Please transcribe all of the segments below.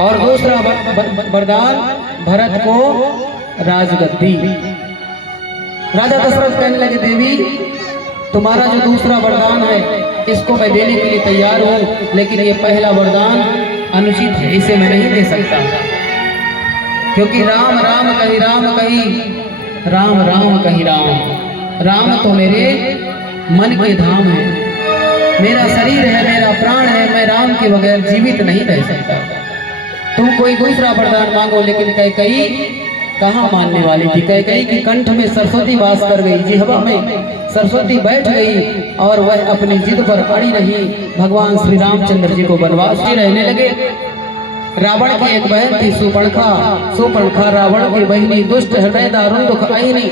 और दूसरा वरदान भरत को राजगद्दी। राजा दशरथ कहने लगे देवी तुम्हारा जो दूसरा वरदान है इसको मैं देने के लिए तैयार हूँ, लेकिन ये पहला वरदान अनुचित है, इसे मैं नहीं दे सकता, क्योंकि राम राम कही राम कही राम राम कही राम। राम तो मेरे मन के धाम है, मेरा शरीर है, मेरा प्राण है, मैं राम के बगैर जीवित नहीं रह सकता। तुम कोई दूसरा वरदान मांगो। लेकिन कैकेयी कहाँ मानने वाली थी। कैकेयी की कंठ में सरस्वती वास कर गई, जिह्वा में सरस्वती बैठ गई और वह अपनी जिद पर अड़ी रही। भगवान श्री रामचंद्र जी को वनवास में रहने लगे। रावण की एक बहन थी सुपर्णखा रावण की बहनी, दुष्ट हृदय दारुण दुख आईनी,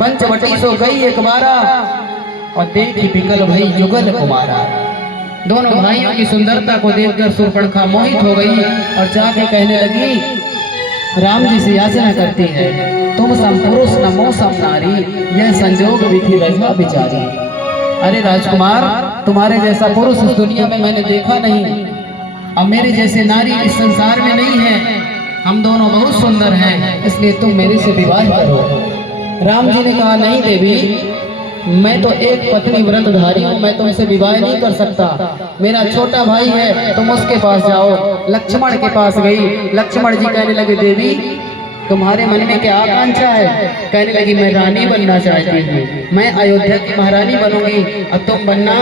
पंचवटी सो गई एक बारा और देखी बिकल भई जुगल कुमारा। दोनों भाइयों की सुंदरता को देखकर सुपर्णखा मोहित हो गई और जाके कहने लगी राम जी से याचना करती है, तुम सम पुरुष नमो सम नारी, यह संजोग विधि रजवा बिचारी। अरे राजकुमार तुम्हारे जैसा पुरुष इस दुनिया में मैंने देखा नहीं, अब मेरे जैसे नारी इस संसार में नहीं है, हम दोनों बहुत सुंदर हैं, इसलिए तुम मेरे से विवाह करो। राम जी ने कहा नहीं देवी, मैं तो एक पत्नी व्रतधारी हूँ, मैं तुमसे विवाह नहीं कर सकता, मेरा छोटा भाई है, तुम उसके पास जाओ। लक्ष्मण के पास गई। लक्ष्मण जी कहने लगे देवी तुम्हारे मन में क्या आकांक्षा है। कहने लगी मैं रानी बनना चाहती हूँ, मैं अयोध्या की महारानी बनूंगी, अब तुम बनना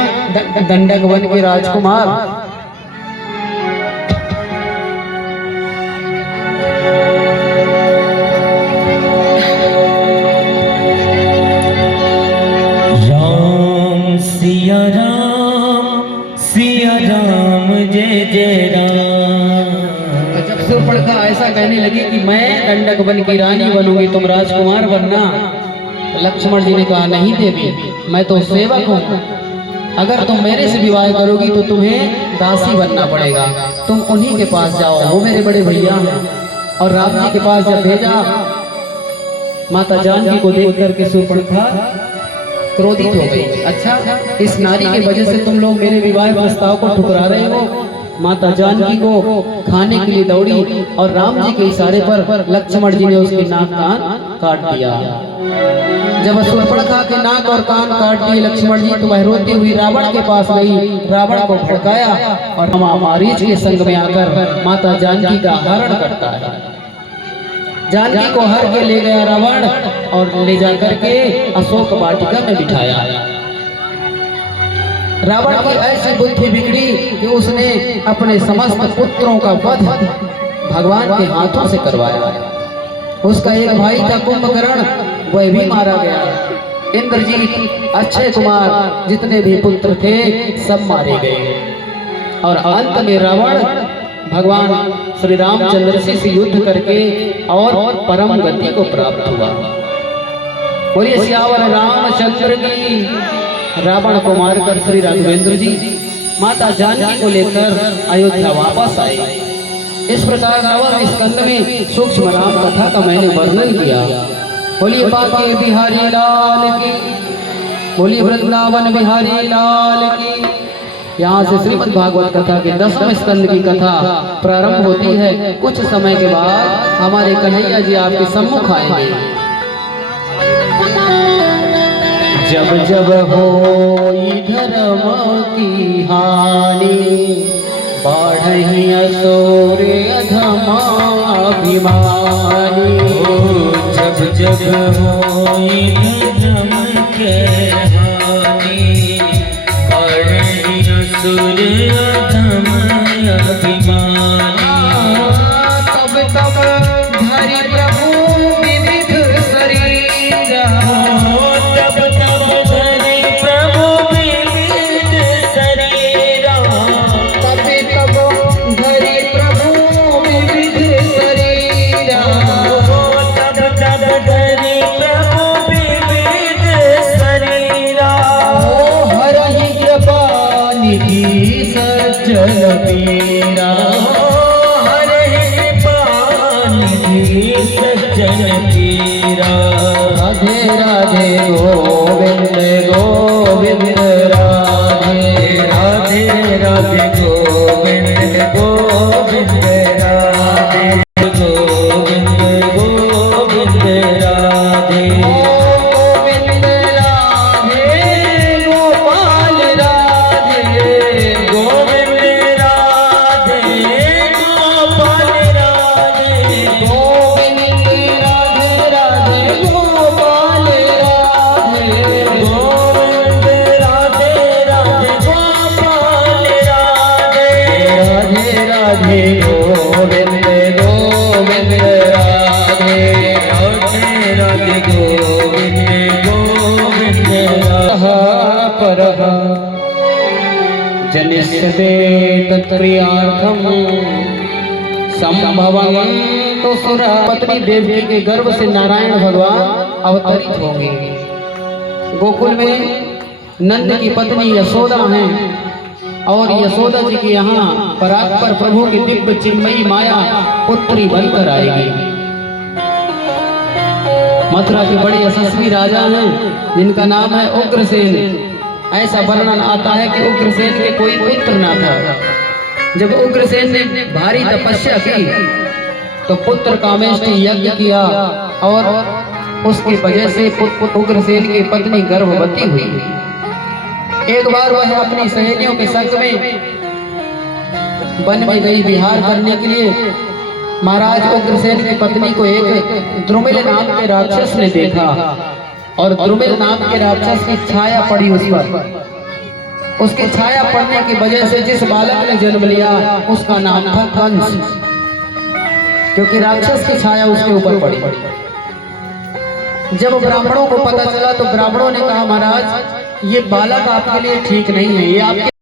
दंडक वन के राजकुमार। सिया राम जय जय राम। जब सुपर्णखा ऐसा कहने लगी कि मैं दंडक वन की रानी बनूंगी, तुम राजकुमार बनना, लक्ष्मण जी ने कहा नहीं देवी, मैं तो सेवक हूँ, अगर तुम मेरे से विवाह करोगी तो तुम्हें दासी बनना पड़ेगा, तुम उन्हीं के पास जाओ, वो मेरे बड़े भैया हैं। और राम जी के पास जब भेजा, माता जानकी को देख करके सुपर्णखा क्रोधित हो गई। अच्छा, इस नारी की वजह से तुम लोग मेरे विवाह प्रस्ताव को ठुकरा रहे हो। माता जानकी को खाने के लिए दौड़ी और राम जी के इशारे पर लक्ष्मण जी ने उसके नाक कान काट दिया। जब सुपर्णखा के नाक और कान काट दिए लक्ष्मण जी, तो वह रोती हुई रावण के पास गई, रावण को भड़काया और मारीच के संग में आकर माता जानकी का हरण करता है। जानकी को हर के ले गया रावण और ले जाकर के अशोक वाटिका में बिठाया। रावण की ऐसी बुद्धि बिगड़ी कि उसने अपने समस्त पुत्रों का वध भगवान के हाथों से करवाया। उसका एक भाई था कुंभकर्ण, वह भी मारा गया। इंद्रजीत, अक्षय कुमार, जितने भी पुत्र थे सब मारे गए और अंत में रावण भगवान श्री रामचंद्र से युद्ध करके और परम गति को प्राप्त हुआ। बोलिए सियावर रामचंद्र की। रावण को मारकर श्री राघवेंद्र जी माता जानकी को लेकर अयोध्या वापस आए। इस प्रकार नवम स्कंद में सूक्ष्म राम कथा का मैंने वर्णन किया। बोलिए बांके बिहारी लाल की, बोलिए वृंदावन बिहारी लाल की। यहाँ से श्रीमद् भागवत कथा के 10वें स्कंद की कथा प्रारंभ होती है। कुछ समय के बाद हमारे कन्हैया जी आपके सम्मुख आएंगे। जब जब होई धर्म की हानि, बाढ़हि असुर अधमा अभिमानी। जब जब होई धर्म के हानि, बाढ़हि असुर अधम अभिमानी। तब तब धरि प्रभु विविध शरीरा, तब तब धरि प्रभु विविध शरीरा। तब तब धरि प्रभु विविध शरीरा। तब तब धरि प्रभु विविध शरीरा। हरहि कृपा निधि सज्जन पीरा। हरहि कृपा निधि सज्जन पीरा। राधे राधे गोविंद गोविंद राधे राधे राधे गोविंद गोविंद राधे गोविंद गोविंद राधे राधे गोविंद गोविंद परः जनिष्यते तत्प्रियार्थम संभवन्तु सुरा। पत्नी देवकी के गर्भ से नारायण भगवान अवतरित होंगे। गोकुल में नंद की पत्नी यशोदा हैं और यशोदा जी के यहाँ परात्पर प्रभु की दिव्य चिन्मयी माया पुत्री बनकर आएगी। मथुरा के बड़े यशस्वी राजा हैं जिनका नाम है उग्रसेन। ऐसा वर्णन आता है कि उग्रसेन के कोई पुत्र ना था। जब उग्रसेन ने भारी तपस्या की तो पुत्र कामेष्टि यज्ञ किया और उसकी वजह से उग्रसेन की पत्नी गर्भवती हुई। एक बार वह अपनी सहेलियों के संग में वन में गई विहार करने के लिए। महाराज उग्रसेन की पत्नी को एक द्रुमिल नाम के राक्षस ने देखा और द्रुमिल नाम के राक्षस की छाया पड़ी उस पर। उसकी छाया पड़ने की वजह से जिस बालक ने जन्म लिया उसका नाम था कंस, क्योंकि राक्षस की छाया उसके ऊपर पड़ी। जब ब्राह्मणों को पता चला तो ब्राह्मणों ने कहा महाराज ये बालक आपके लिए ठीक नहीं है, ये आपके